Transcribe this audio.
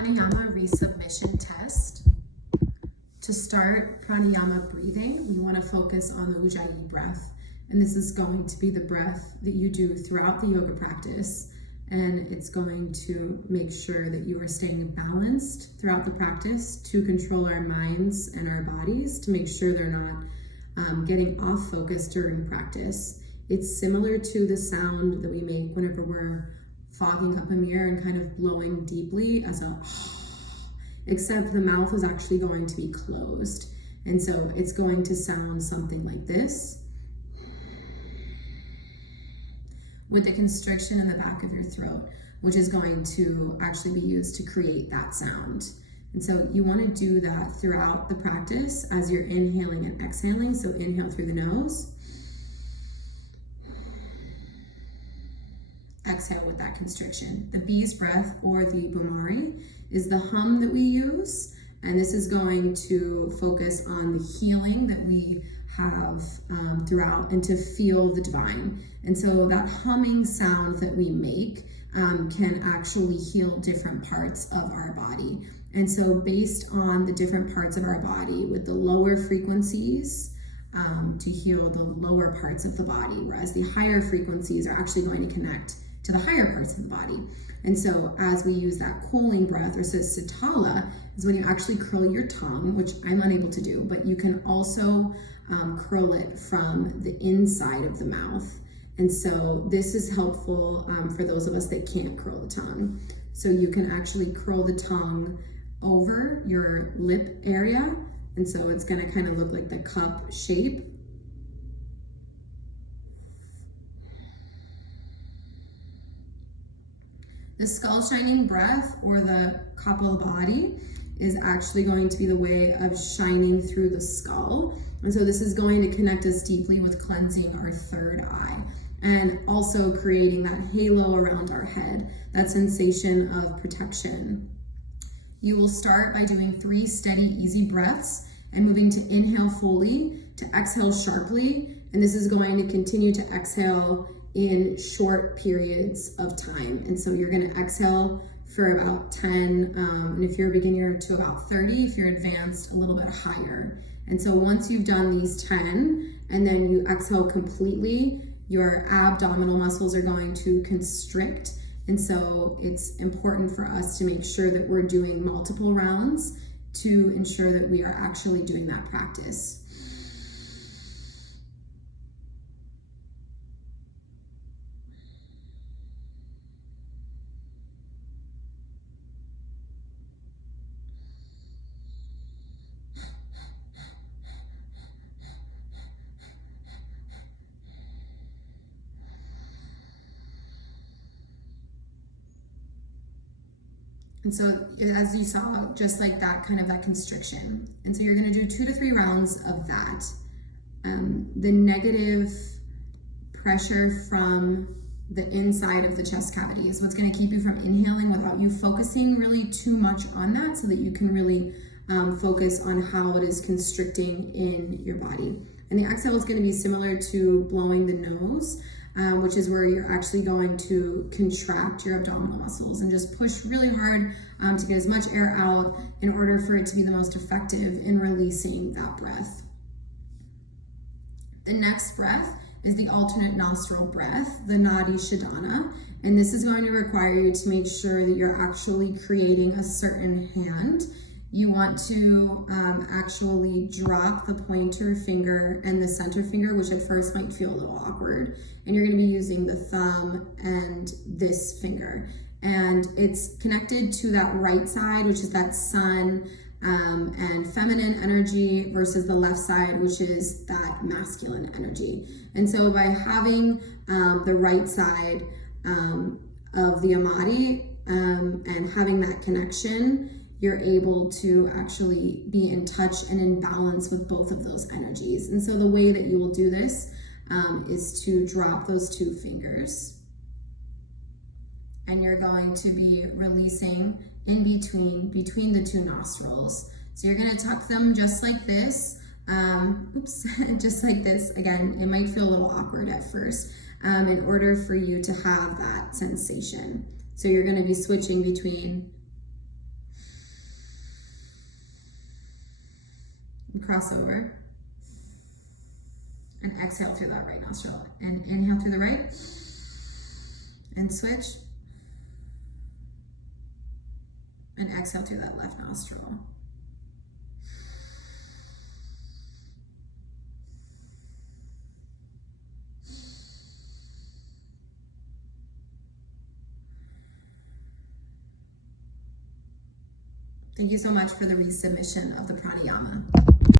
Pranayama resubmission test. To start pranayama breathing, we want to focus on the Ujjayi breath. And this is going to be the breath that you do throughout the yoga practice. And it's going to make sure that you are staying balanced throughout the practice to control our minds and our bodies, to make sure they're not getting off focus during practice. It's similar to the sound that we make whenever we're fogging up a mirror and kind of blowing deeply as a except the mouth is actually going to be closed. And so it's going to sound something like this, with the constriction in the back of your throat, which is going to actually be used to create that sound. And so you want to do that throughout the practice as you're inhaling and exhaling. So inhale through the nose, exhale with that constriction. The bee's breath, or the bhumari, is the hum that we use, and this is going to focus on the healing that we have throughout, and to feel the divine. And so that humming sound that we make can actually heal different parts of our body. And so based on the different parts of our body, with the lower frequencies to heal the lower parts of the body, whereas the higher frequencies are actually going to connect to the higher parts of the body. And so as we use that cooling breath, or sitala, is when you actually curl your tongue, which I'm unable to do, but you can also curl it from the inside of the mouth. And so this is helpful for those of us that can't curl the tongue. So you can actually curl the tongue over your lip area. And so it's gonna kind of look like the cup shape. The skull shining breath, or the Kapalabhati, is actually going to be the way of shining through the skull. And so this is going to connect us deeply with cleansing our third eye, and also creating that halo around our head, that sensation of protection. You will start by doing 3 steady, easy breaths and moving to inhale fully, to exhale sharply. And this is going to continue to exhale in short periods of time. And so you're going to exhale for about 10, and if you're a beginner, to about 30, if you're advanced, a little bit higher. And so once you've done these 10, and then you exhale completely, your abdominal muscles are going to constrict. And so it's important for us to make sure that we're doing multiple rounds to ensure that we are actually doing that practice. And so as you saw, just like that, kind of that constriction. And so you're gonna do 2 to 3 rounds of that. The negative pressure from the inside of the chest cavity is what's gonna keep you from inhaling without you focusing really too much on that, so that you can really focus on how it is constricting in your body. And the exhale is gonna be similar to blowing the nose, which is where you're actually going to contract your abdominal muscles and just push really hard to get as much air out in order for it to be the most effective in releasing that breath. The next breath is the alternate nostril breath, the Nadi Shadana. And this is going to require you to make sure that you're actually creating a certain hand. You want to actually drop the pointer finger and the center finger, which at first might feel a little awkward. And you're gonna be using the thumb and this finger. And it's connected to that right side, which is that sun and feminine energy, versus the left side, which is that masculine energy. And so by having the right side of the Amadi and having that connection, you're able to actually be in touch and in balance with both of those energies. And so the way that you will do this is to drop those 2 fingers. And you're going to be releasing in between the 2 nostrils. So you're gonna tuck them just like this. Just like this. Again, it might feel a little awkward at first in order for you to have that sensation. So you're gonna be switching between And cross over. And exhale through that right nostril. And inhale through the right. And switch. And exhale through that left nostril. Thank you so much for the resubmission of the pranayama.